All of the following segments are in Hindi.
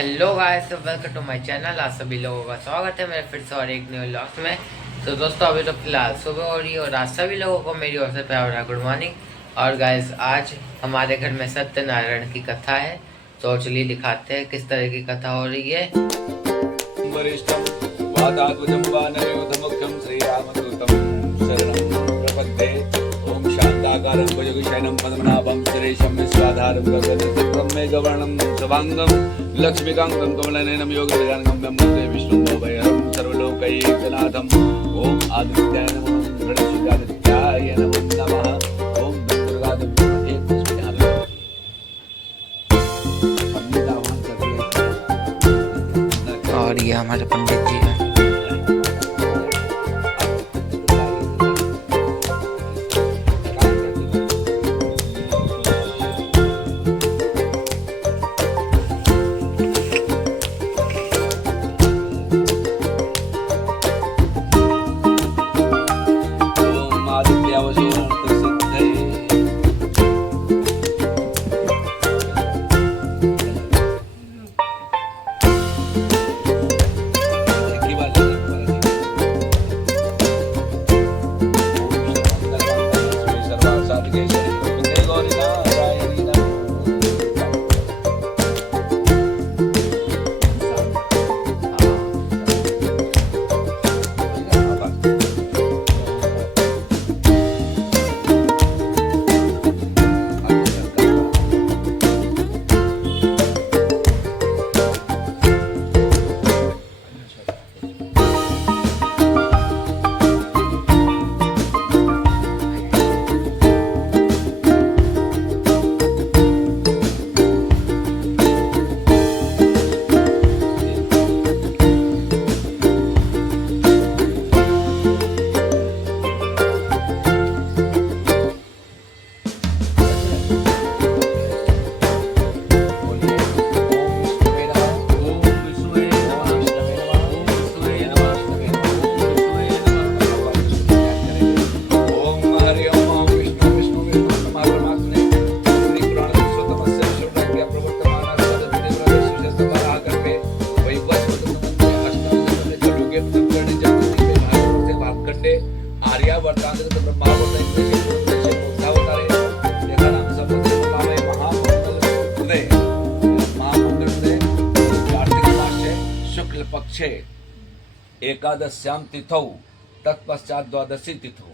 Hello guys, welcome to my channel. आप सभी लोगों का स्वागत है मेरे फिर से और एक न्यू व्लॉग्स में। तो दोस्तों, अभी तो फिलहाल सुबह हो रही है और आज सभी लोगों को मेरी ओर से प्यार भरा गुड मॉर्निंग। और गाइस, आज हमारे घर में सत्यनारायण की कथा है, तो चलिए दिखाते हैं किस तरह की कथा हो रही है। वरिष्ठं वातात्मजं वानरयोधमुख्यं श्रीरामदूतं शरणं प्रपद्ये। ॐ शान्ताकारं भुजगशयनं पद्मनाभं सुरेशं विश्वाधारं गगनचक्रं मेघवर्णं शुभाङ्गं लक्ष्मीकान्तं कमलनयनं योगविधानगम्यं वन्दे विष्णुं भवभयहरं सर्वलोकैकनाथम्। ॐ आदित्याय नमः, गणेशादित्याय नमो नमः। ॐ दुर्गादेवी एक पंडित आह्वान करते हैं। और ये हमारे पंडित जी हैं। पक्षे एकादश्याम तिथौ तत्पश्चात द्वादशी तिथौ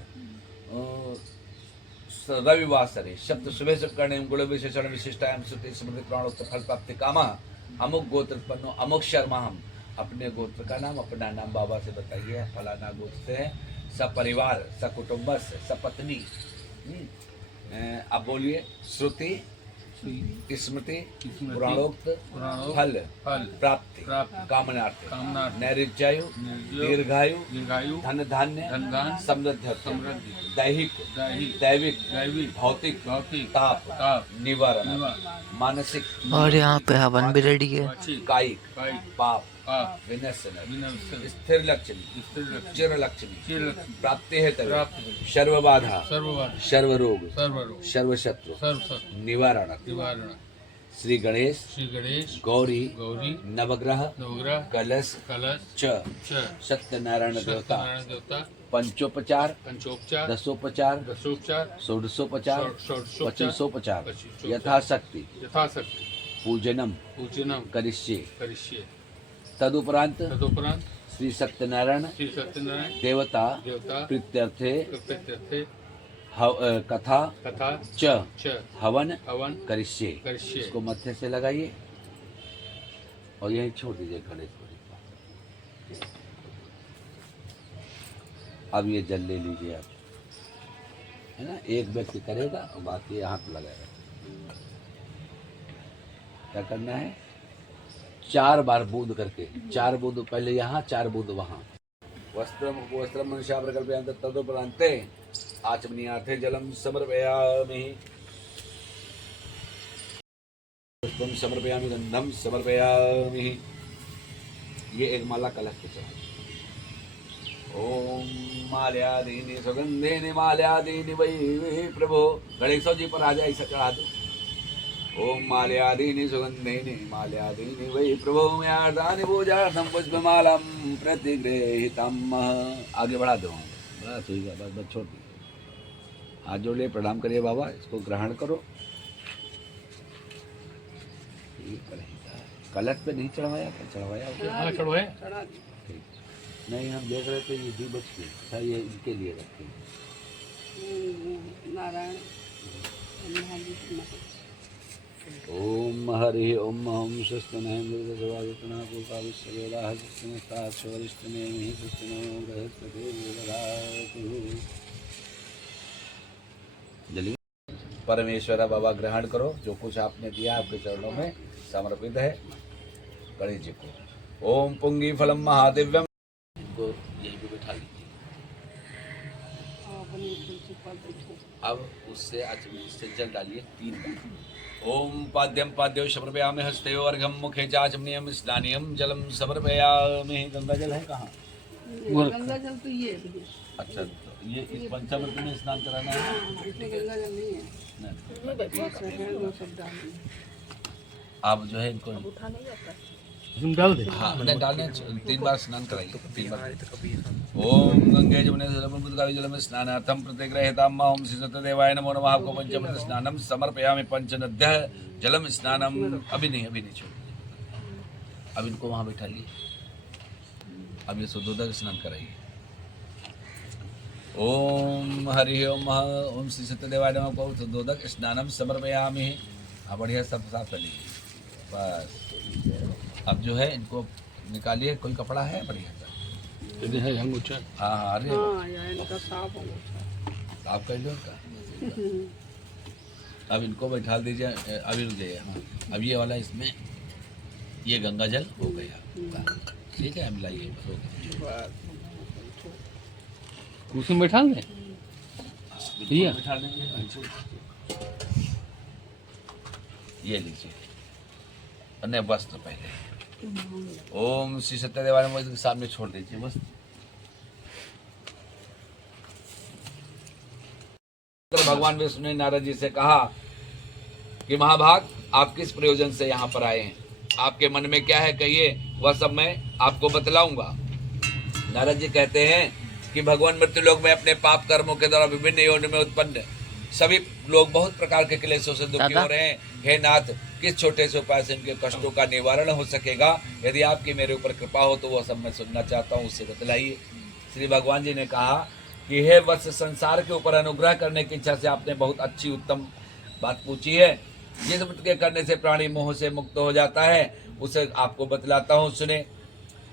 रविवासरे सप्त शुभे शुभकर्णे गुण विशेषण विशिष्टायाम श्रुति स्मृति प्राणोक्त फल प्राप्ति कामा अमुक गोत्र अमुक शर्मा। हम अपने गोत्र का नाम, अपना नाम बाबा से बताइए। फलाना गोत्र से है, सपरिवार सकुटुंब सपत्नी। अब बोलिए श्रुति स्मृति पुराणोक्त फल प्राप्ति कामनार्थ नैरिज्यायु दीर्घायु धन धान्य समृद्धि दैहिक दैविक भौतिक ताप निवारण मानसिक। और यहाँ पे हवन भी रेडी है। कायिक पाप विनशन स्थिर लक्ष्मी चिर लक्ष्मी प्राप्ति है सर्व बाधा सर्व रोग सर्व शत्रु निवारण। श्री गणेश गौरी नवग्रह कलश च सत्यनारायण देवता पंचोपचार दसोपचार षोडशोपचार पच्चीसोपचार यथाशक्ति पूजनम करिष्ये। तदुपरांत श्री सत्यनारायण देवता प्रीत्यर्थे कथा च हवन करिष्ये। इसको मत्थे से लगाइए और यहीं छोड़ दीजिए गणेश जी। अब ये जल ले लीजिए आप, है ना। एक व्यक्ति करेगा और बाकी हाथ लगाएगा। क्या करना है? 4 बार बूंद करके, 4 बूंद पहले यहाँ 4 बूंद वहाँ। वस्त्रम मनुष्य प्रकल्पयांत तदुपरांते आचमनीयार्थे जलम समर्पयामि। पुष्पम समर्पयामि गंधम समर्पयामि। ये एक माला कलश पे चढ़ा। ओम माल्यादीनि सुगंधेनि माल्यादीनि वै प्रभो। गणेश जी पर आ जाए, ऐसा चढ़ा दो। ओम माल्यादीनि सुगंधीनि माल्यादीनि वै प्रभो मयार्दानि पूजार्थं पुष्पमालां प्रतिगृहीतम्। आगे बढ़ा दो, बस ठीक है, बस छोड़ दीजिए। हाथ जोड़ लिए, प्रणाम करिए बाबा, इसको ग्रहण करो। कलश पे नहीं चढ़वाया, चढ़वाया चढ़ा ठीक। नहीं, हम देख रहे थे ये भी बच गई, अच्छा ये इनके लिए रखे। नारायण ओम हरि ओम ओम स्वस्तिनः मृगजवादितना पूका विश्ववेदाः स्वस्तिनस्ताक्षवरिष्ठनेमिः स्वस्तिनो बृहस्पतिर्दधातु। जल्दी परमेश्वर बाबा ग्रहण करो, जो कुछ आपने दिया आपके चरणों में समर्पित है। गणेश जी को ओम पुंगी फलम महादिव्यम को यही पे बैठा लीजिए। अब उससे इससे जल डालिए 3 बार। ओम पाद्यम पाद्यो समर्पयामि हस्तयो अर्घ्यम मुखे चाचमनीयम स्नानियम जलम समर्पयामि। गंगा जल है कहाँ? गंगा जल तो ये है। अच्छा, तो ये इस पंचामृत में स्नान कराना है। इसमें गंगा जल नहीं है। वो सब डाल दिए। आप जो है इनको डाल दे। हाँ, नहीं डालने 3 बार स्नान कराइए, 3 बार। ओम गंगे जमुने सर्वभूतकारि जलम स्नानार्थम प्रतिग्रहीताम् ओम श्री सत्यदेवाय नमो नमः। आपको पंचामृत स्नानम समर्पयामि पंचनद्यः जलम स्नानम। अभी नहीं छोड़, अब इनको वहाँ बैठा लिए। अब ये शुद्धोदक स्नान कराइए। ओम हरि ओम ओम श्री सत्यदेवाय नमः। आपको शुद्धोदक स्नानम समर्पयामि। हाँ, बढ़िया सब साफ कर लीजिए बस। अब जो है इनको निकालिए, कोई कपड़ा है बढ़िया सा। हाँ, अरे यार इनका साफ होगा। साफ कर लो इनका। अब इनको बैठा दीजिए। अभी रुक जाइए। हाँ, अब ये वाला इसमें ये गंगा जल हो गया, ठीक है। मिलाइए, कुर्सी में बैठा दे। बैठा देंगे। ये लीजिए, अन्य वस्त्र पहले। ओम श्री सत्यदेवाय नमः के सामने छोड़ दीजिए बस। भगवान विष्णु ने नारद जी से कहा कि महाभाग, आप किस प्रयोजन से यहाँ पर आए हैं? आपके मन में क्या है कहिए, वह सब मैं आपको बतलाऊंगा। नारद जी कहते हैं कि भगवान मृत्युलोक में अपने पाप कर्मों के द्वारा विभिन्न योनि में उत्पन्न सभी लोग बहुत प्रकार के क्लेशों से दुखी हो रहे हैं। हे नाथ, किस छोटे से उपाय से इनके कष्टों का निवारण हो सकेगा? यदि आपकी मेरे ऊपर कृपा हो तो वह सब मैं सुनना चाहता हूँ, उससे बतलाइए। श्री भगवान जी ने कहा कि हे वत्स, संसार के ऊपर अनुग्रह करने की इच्छा से आपने बहुत अच्छी उत्तम बात पूछी है। जिस व्रत के करने से प्राणी मोह से मुक्त हो जाता है उसे आपको बतलाता हूँ, सुने।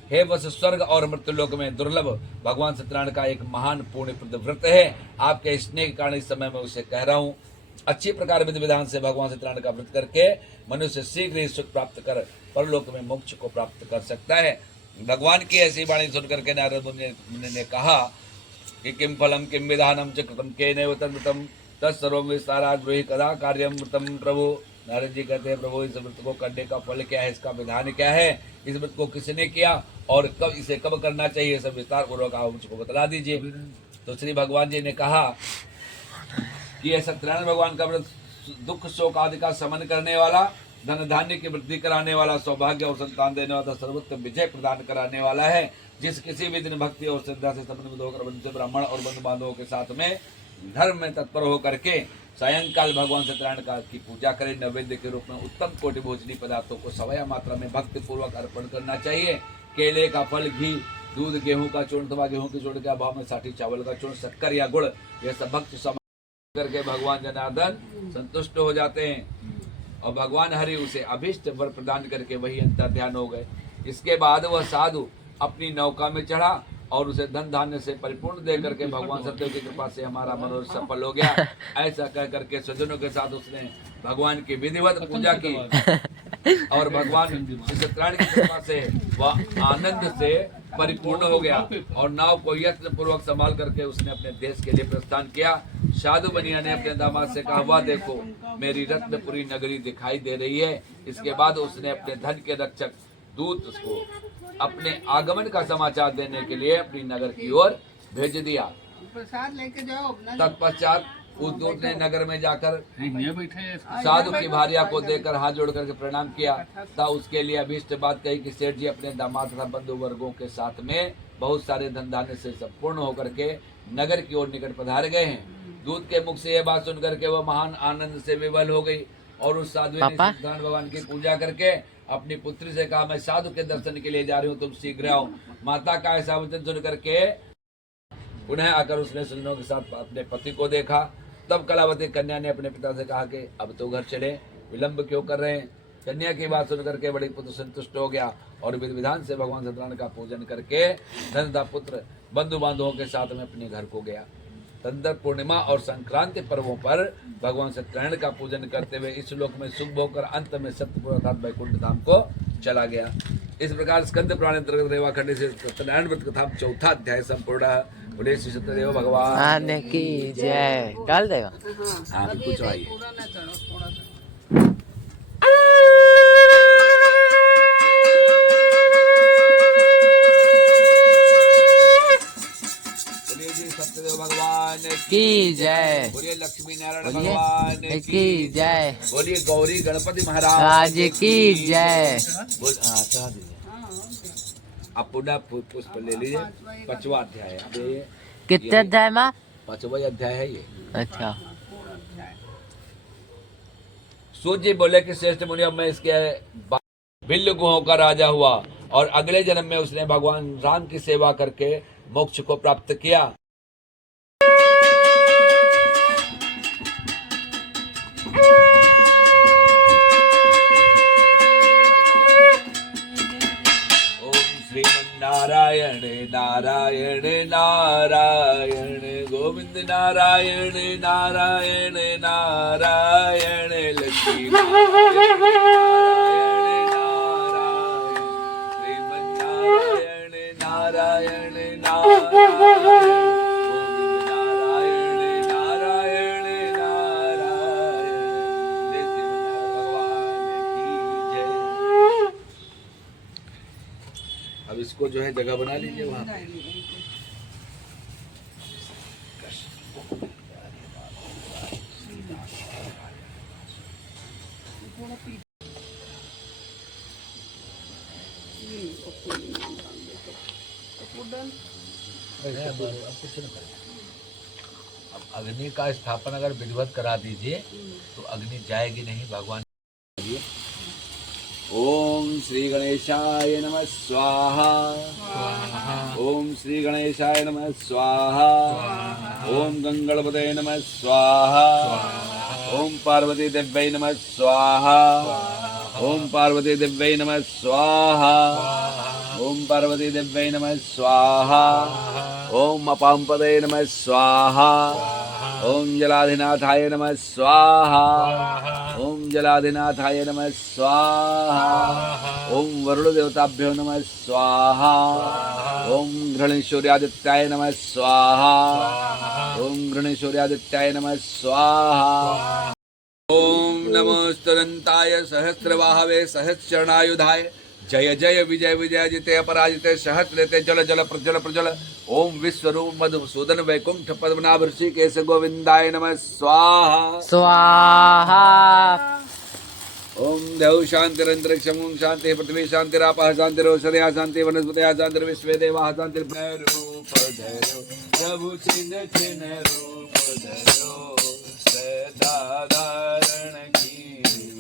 हे वत्स, स्वर्ग और मृत्युलोक में दुर्लभ भगवान सत्यनारायण का एक महान पुण्यप्रद व्रत है। आपके स्नेह के कारण इस समय मैं उसे कह रहा हूँ। अच्छी प्रकार विधि विधान से भगवान सत्यनारायण का व्रत करके मनुष्य शीघ्र ही सुख प्राप्त कर परलोक में मोक्ष को प्राप्त कर सकता है। भगवान की ऐसी वाणी सुनकर के नारद मुनि ने कहा कि किम फलम किम विधानम च कृतम केनैव तन्मृतम तत्सर्वं विस्तारात् ब्रूहि कदा कार्यम मृतम प्रभु। नारद जी कहते हैं, प्रभु, इस व्रत को करने का फल क्या है, इसका विधान क्या है, इस व्रत को किसने किया और कब इसे कब करना चाहिए, सब विस्तार पूर्वक आप मुझको बतला दीजिए। तो श्री भगवान जी ने कहा कि यह सत्यनारायण भगवान का व्रत दुख शोक आदि का शमन करने वाला, धन धान्य की वृद्धि कराने वाला, सौभाग्य और संतान देने वाला, सर्वोत्तम विजय प्रदान कराने वाला है। जिस किसी भी दिन भक्ति और श्रद्धा से समन्वित होकर बंधु ब्राह्मण और बंधु बांधवों के साथ में धर्म में तत्पर होकर के सायंकाल भगवान सत्यनारायण की पूजा करें, नैवेद्य के रूप में उत्तम कोटि भोजनी पदार्थों को सवया मात्रा में भक्ति पूर्वक अर्पण करना चाहिए। केले का फल, घी, दूध, गेहूं का चूर्ण अथवा गेहूं के चूर्ण के अभाव में साठी चावल का चूर्ण, शक्कर या गुड़, यह सब भक्त करके भगवान जनार्दन संतुष्ट हो जाते हैं और भगवान हरि उसे अभिष्ट वर प्रदान करके वही अंतर ध्यान हो गए। इसके बाद वह साधु अपनी नौका में चढ़ा और उसे धन धान्य से परिपूर्ण दे करके भगवान सत्यदेव की कृपा से हमारा मनोरथ सफल हो गया। ऐसा कह करके स्वजनों के साथ उसने भगवान की विधिवत पूजा की और भगवान सत्यनारायण की कृपा से वह आनंद से परिपूर्ण हो गया और नाव को यत्न पूर्वक संभाल करके उसने अपने देश के लिए प्रस्थान किया। साधु बनिया ने अपने दामाद से कहा, वह देखो मेरी रत्नपुरी नगरी दिखाई दे रही है। इसके बाद उसने अपने धन के रक्षक दूत को अपने आगमन का समाचार देने के लिए अपनी नगर की ओर भेज दिया। प्रसाद लेके जाओ। तत्पश्चात उस दूत ने नगर में जाकर ये बैठे हैं। साधु की भार्या को देखकर हाथ जोड़ करके प्रणाम किया। तब उसके लिए अभीष्ट बात कही कि सेठ जी अपने दामाद तथा बंधु वर्गों के साथ में बहुत सारे धन धान्य से संपूर्ण होकर के नगर की ओर निकट पधार गए हैं। दूत के मुख से यह बात सुनकर के वह महान आनंद से विवल हो गई और उस साधु ने सत्यनारायण भगवान की पूजा करके अपनी पुत्री से कहा, मैं साधु के दर्शन के लिए जा रही हूँ, तुम शीघ्र आओ। माता का ऐसा वचन सुन करके पुनः आकर उसने सुजनों के साथ अपने पति को देखा। तब कलावती कन्या ने अपने पिता से कहा कि अब तो घर चले, विलंब क्यों कर रहे हैं। कन्या की बात सुनकर के बड़ी पुत्र संतुष्ट हो गया और विधि विधान से भगवान सत्यनारायण का पूजन करके धनदा पुत्र बंधु बांधवों के साथ में अपने घर को गया। तंदर पूर्णिमा और संक्रांति पर्वों पर भगवान सत्यनारायण का पूजन करते हुए इस लोक में शुभ होकर अंत में सत्यपुर अर्थात वैकुंठ धाम को चला गया। इस प्रकार स्कंद पुराण अंतर्गत रेवाखंड से सत्यनारायण व्रत कथा चौथा अध्याय संपूर्ण है। बोले श्री सत्यदेव भगवान की जय। डाल देगा। हाँ कुछ आइए। पूरा ना चढ़ो, थोड़ा सा। बोलिए श्री सत्यदेव भगवान की जय। बोलिए लक्ष्मी नारायण भगवान की जय। बोलिए गौरी गणपति महाराज आज की जय। बोल हाँ चढ़ा दीजिए। आप पुनः पुष्प ले लीजिए। 5वां अध्याय है। अब ये कितने अध्याय में? 5वां अध्याय है ये। अच्छा। सूत जी बोले कि श्रेष्ठ मुनि, अब मैं इसके बिल्ल गुहों का राजा हुआ और अगले जन्म में उसने भगवान राम की सेवा करके मोक्ष को प्राप्त किया। नारायण नारायण नारायण गोविंद नारायण नारायण नारायण लक्ष्मी नारायण नारायण नारायण नारायण अब इसको जो है जगह बना लीजिए वहाँ पे। अब अग्नि का स्थापन अगर विधिवत करा दीजिए तो अग्नि जाएगी नहीं। भगवान ओम श्री गणेशाय नमः स्वाहा। ओम श्री गणेशाय नमः स्वाहा। ओम गंगणपते नमः स्वाहा। ओम पार्वती देव्यै नमः स्वाहा। ओम पार्वती देव्यै नमः स्वाहा। ओम पार्वती देव्यै नमः स्वाहा। ओम अपाम्पदे नमः स्वाहा। ओम जलाधिनाथाय नमः स्वाहा। ओम जलाधिनाथाय नमः स्वाहा। ओम वरुण देवताभ्यो नमः स्वाहा। ओम घृणेश्वर्यादित्याय नमः स्वाहा। ओम घृणेश्वर्यादित्याय नमः स्वाहा। ओम नमोस्तुरंताय सहस्रबाहवे सहस्रचरणायुधाय जय जय विजय विजय जिते अपराजिते सहस्र लेते जल जल प्रजल प्रजल। ओम विश्वरूप मधुसूदन वैकुंठ पद्मनाभ ऋषिकेश गोविंदाय नमः स्वाहा स्वाहा। ओम देव शांतिरंतरिक्षम ओम शांति पृथ्वी शांतिरापः शांतिरोषधयः शांति वनस्पतयः शांतिर्विश्वे देवाः शांतिर्रूप धरो प्रभु चिन्ह चिन्ह रूप धरो सदा धारण की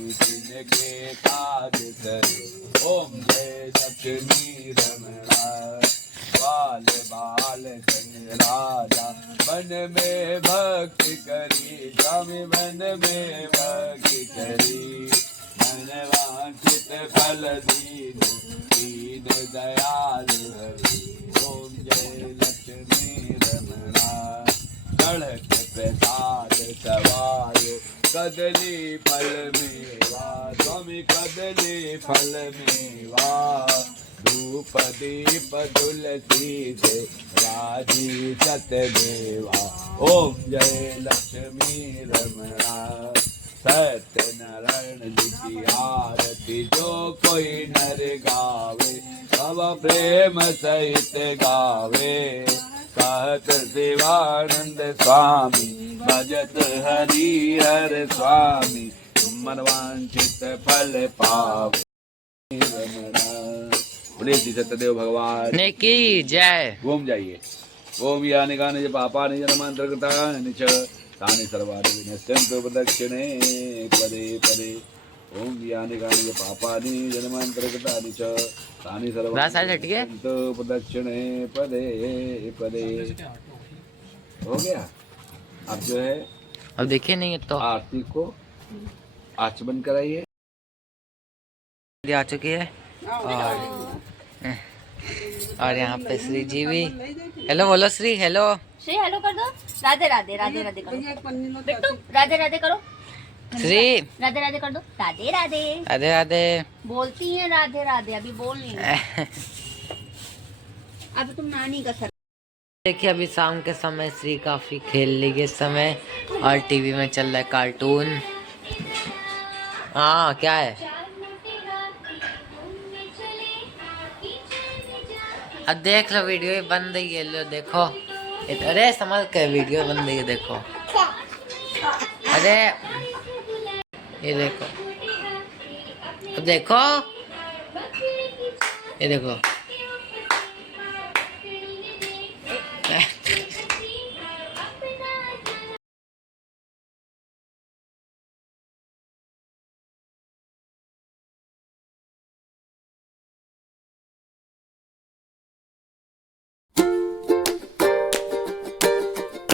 जिनके काज करो। ओम जय लक्ष्मी रमणा बाल बाल संग राजा मन में भक्ति करी स्वामी मन में भक्ति करी मन वांछित फल दीन दीन दयाल हरि। ओम जय लक्ष्मी रमणा चढ़क प्रसाद सवायो कदली फल मेवा स्वामी कदली फल मेवा धूप दीप तुलसी से राजी सतदेवा। ओम जय लक्ष्मी रमणा सत्य नारायण जी की आरती जो कोई नर गावे सब प्रेम सहित गावे महत शिवानंद स्वामी भजत हरि हर स्वामी मनवांचित फल पावे बोले श्री सत्यदेव भगवान ने की जय। घूम जाइए। ओम यानि गानि च पापानि जन्मान्तर्गतानि च तानि सर्वाणि विनश्यन्तु प्रदक्षिणे पदे पदे। ओम यानि गानि च पापानि जन्मान्तर्गतानि च तानि सर्वाणि विनश्यन्तु प्रदक्षिणे पदे पदे। हो गया। अब जो है अब देखिए नहीं तो आरती को आँच बंद कराइए। आ चुकी है और यहाँ पे श्री जी भी। हेलो बोलो श्री। हेलो श्री हेलो कर दो। राधे राधे राधे राधे करो बिट्टू। राधे राधे करो। श्री। राधे राधे कर दो। राधे राधे राधे राधे बोलती है। राधे राधे अभी बोल नहीं रही। अभी तुम नानी का सर। देखिए अभी शाम के समय श्री काफी खेल ली के समय और टीवी में चल रहा है कार्टून। हाँ क्या है अब देख लो वीडियो बन रही है। लो देखो अरे समझ के वीडियो बन रही है देखो। अरे ये देखो अब देखो ये देखो